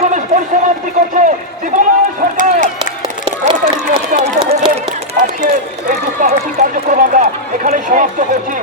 সমাপ্তি করছে জীবনের সরকার আজকে এই দুঃসাহসিক কার্যক্রম আমরা এখানে সমাপ্ত করছি।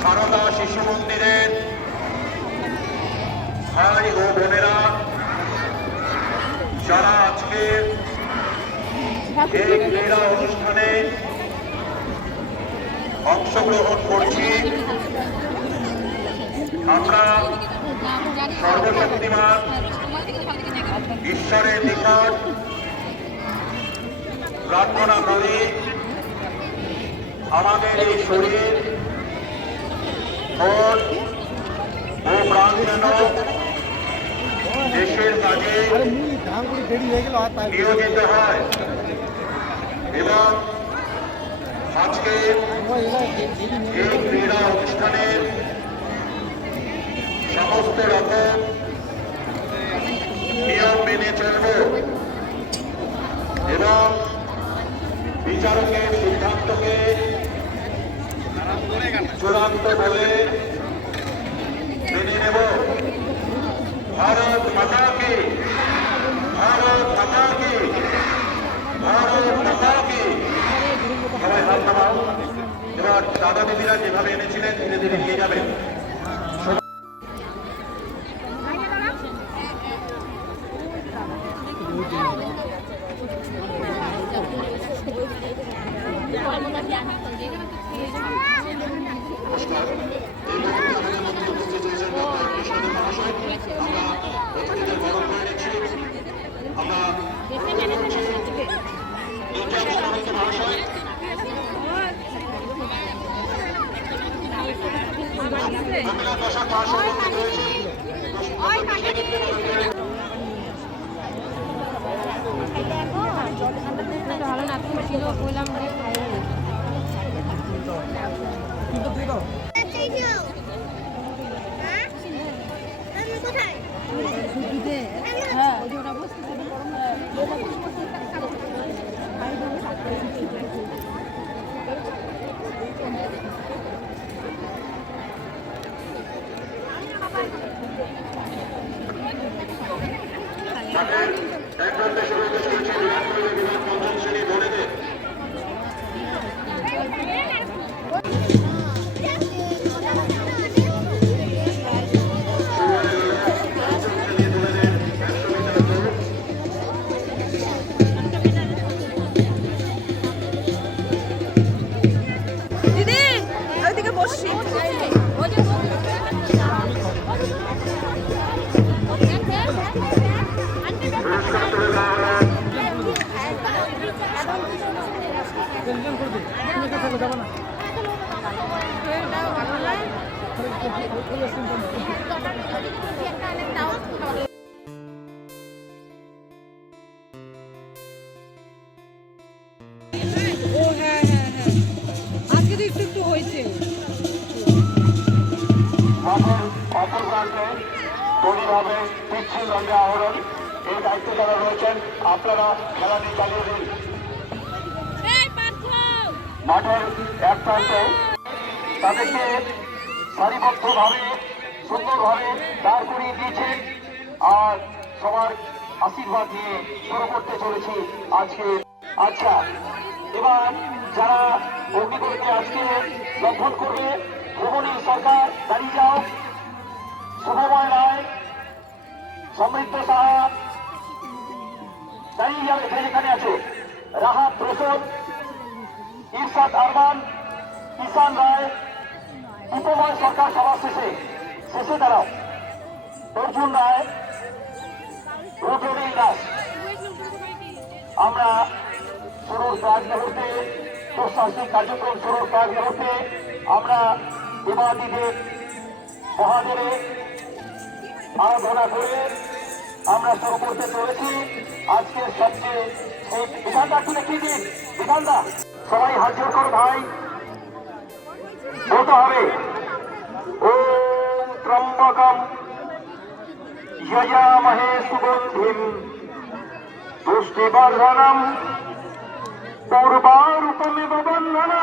সারদা শিশু মন্দিরের ভাই ও এই ক্রীড়া অনুষ্ঠানে অংশগ্রহণ করছি। আমরা সর্বশক্তিমান ঈশ্বরের নিকট প্রার্থনা করি আমাদের এই শরীর মন ও প্রাণ যেন দেশের কাজে নিয়োজিত হয়। এবং আজকে এই ক্রীড়া অনুষ্ঠানের সমস্ত রকম নিয়ম মেনে চলব এবং বিচারকের সিদ্ধান্তকে চূড়ান্ত বলে মেনে নেব ভারত মাতা কি ভারত মাতা কি ভারত মাতা কি সবাই হাত নামাও এবার দাদা দিদিরা যেভাবে এনেছিলেন ধীরে ধীরে নিয়ে যাবেন। নমস্কার 我喜欢 মাঠের অপর প্রান্তে তৈরি হবে পিচ্ছিল রঙে আহরণ। এই দায়িত্বে যারা রয়েছেন আপনারা খেলাটি চালিয়ে দিন। মাঠের এক প্রান্তে তাদেরকে সারিবদ্ধভাবে সুন্দরভাবে দাঁড় করিয়ে দিয়েছেন আর সবার আশীর্বাদ নিয়ে শুরু করতে চলেছি আজকে আচ্ছা। এবার যারা অগ্নিগুলিকে আজকে লঙ্ঘন করবে ভুবনী সরকার, দাঁড়িয়ে যাও। শুভময় রায় সমৃদ্ধ সাহা দাঁড়িয়ে যাবে যে যেখানে আছে। রাহাত রোশন, ইরশাদ আরমান কিষান রায় উপময় সরকার সভা শেষে। শেষে দাঁড়াও। অর্জুন রায় রুদ্রনীল দাস। আমরা শুরুর প্রাক মুহূর্তে প্রশাসনিক কার্যক্রম শুরুর প্রাক মুহূর্তে আমরা দেবাদিদেব মহাদেবে আরাধনা করে আমরা শুরু করতে চলেছি। আজকের সবচেয়ে সেই বিধানটা দেখিয়ে দিন বিধানটা? সবাই হাত জোর করো ভাই। বলতে হবে, ওম ত্রম্বকম যজামহে সুগন্ধিম পুষ্টিবর্ধনম পূর্বারূপমিব বন্ধনা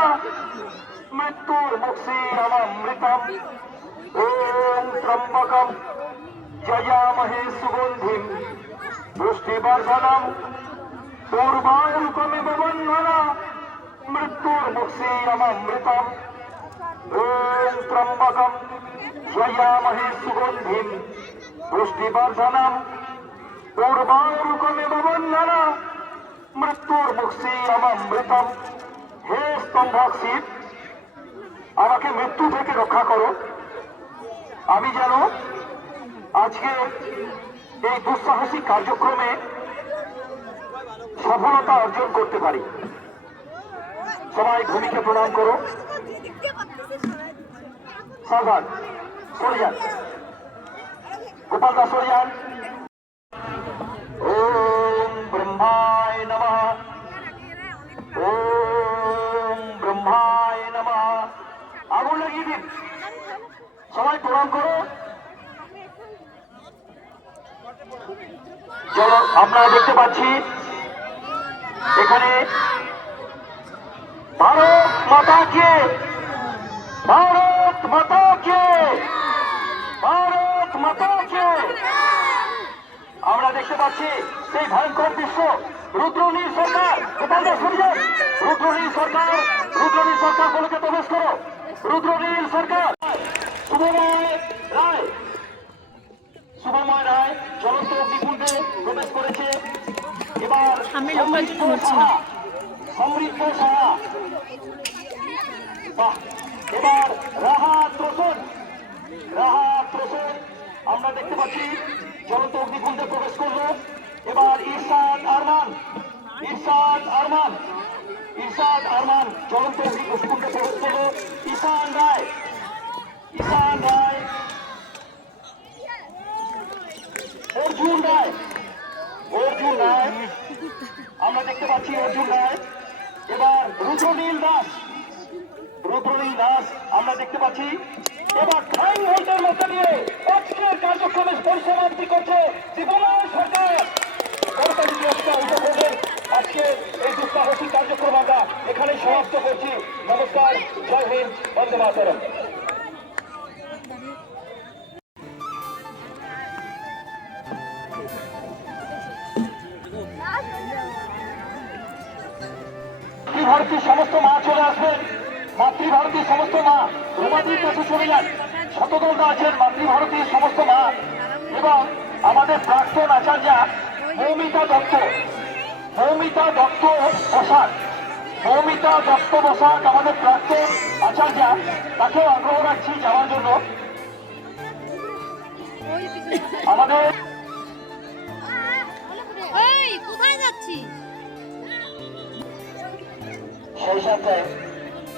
মৃত্যুর মুক্ষীরমৃতম ওম ত্রম্বকম যজামহে সুগন্ধিম। পুষ্টিবর্ধনম। পূর্বারূপমিব বন্ধনা। মৃত্যুর মুক্ষীরমৃতম ওম ত্রম্বকম যজামহে সুগন্ধিম। পুষ্টিবর্ধনম। পূর্বারূপমিব বন্ধনা। মৃত্যুর মুক্ষীরমৃতম হে স্তম্ভক আমাকে মৃত্যু থেকে রক্ষা করো। আমি যেন আজকে এই দুঃসাহসিক কার্যক্রমে সফলতা অর্জন করতে পারি। সবাই ভূমিকে প্রণাম করো। সাবধান সরে যান গোপাল দাস সরে যান আগুন দিন সবাই প্রণাম করো। চলো আপনারা দেখতে পাচ্ছি এখানে ভারত মাতা কে, ভারত মাতা কে, ভারত মাতা কে। আমরা দেখতে পাচ্ছি সেই ভয়ঙ্কর দৃশ্য রুদ্রনীল সরকার গোপালদা সরে যান রুদ্রনীল সরকার রুদ্রনীল সরকার বলেকে প্রবেশ করো রুদ্রনীল সরকার। শুভময় রায়। শুভময় রায় চলন্ত অগ্নিকুণ্ডে প্রবেশ করেছে। এবার। সাহা, সমৃদ্ধ সাহা। বাহ। এবার রাহাত রোশন। রাহাত রোশন আমরা দেখতে পাচ্ছি চলন্ত অগ্নিকুণ্ডে প্রবেশ করল। এবার ইরশাদ আরমান। ইরশাদ আরমান। ইরশাদ আরমান, চলন্ত অগ্নিকুণ্ডে প্রবেশ করল ঈশান রায়। ঈশান রায়। অর্জুন রায়। অর্জুন রায়। আমরা দেখতে পাচ্ছি অর্জুন রায়। এবার রুদ্রনীল দাস। রুদ্রনীল দাস, আমরা দেখতে পাচ্ছি। এবার খাই ভোল্টের মধ্যে দিয়ে আজকের কার্যক্রমে পরিসমাপ্তি করছে ত্রিপুরার সরকার। আজকে এই দুঃসাহসিক কার্যক্রম আমরা এখানে সমাপ্ত করছি। নমস্কার, জয় হিন্দ, বন্দে মাতরম। মাতৃভারতীর সমস্ত মা চলে আসবেন মাতৃভারতীর সমস্ত মা রুমাদির কাছে চলে যান। শতদলদা আছেন মাতৃভারতীর সমস্ত মা এবং আমাদের প্রাক্তন আচার্যা মৌমিতা দত্ত। মৌমিতা দত্ত বসাক। মৌমিতা দত্ত বসাক আমাদের প্রাক্তন আচার্যা তাকেও আগ্রহ রাখছি যাওয়ার জন্য। আমাদের কোথায় সেই সাথে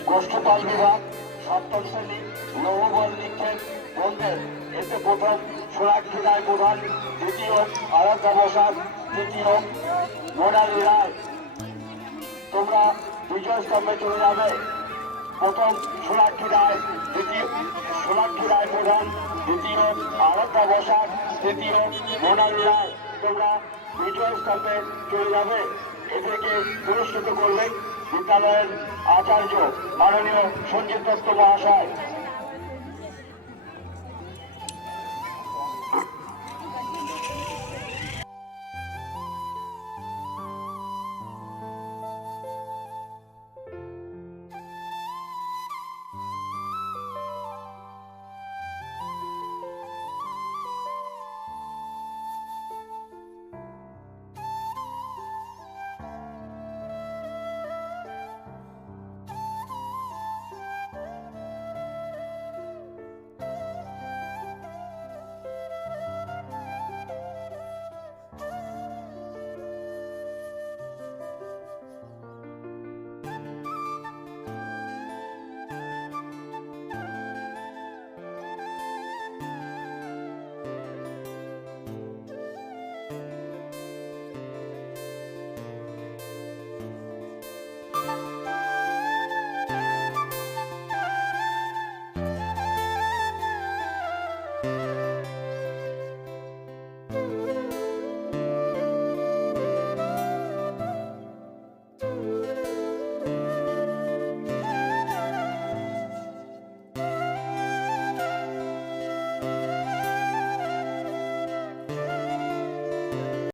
গোষ্ঠপাল বিভাগ সপ্তম শ্রেণি নববল নিক্ষেপ বলতেন এতে প্রথম সোনাক্ষী রায় প্রধান, দ্বিতীয় আরাধ্যা বসাক তৃতীয় মোনালি রায় তোমরা বিজয় স্তম্ভে চলে যাবে। প্রথম সোনাক্ষী রায় দ্বিতীয় সোনাক্ষী রায় প্রধান, দ্বিতীয় আরাধ্যা বসাক তৃতীয় মোনালি রায় তোমরা অনুষ্ঠানে চলে যাবে। এদেরকে পুরস্কৃত করবেন বিদ্যালয়ের আচার্য মাননীয় সঞ্জিত দত্ত মহাশয়।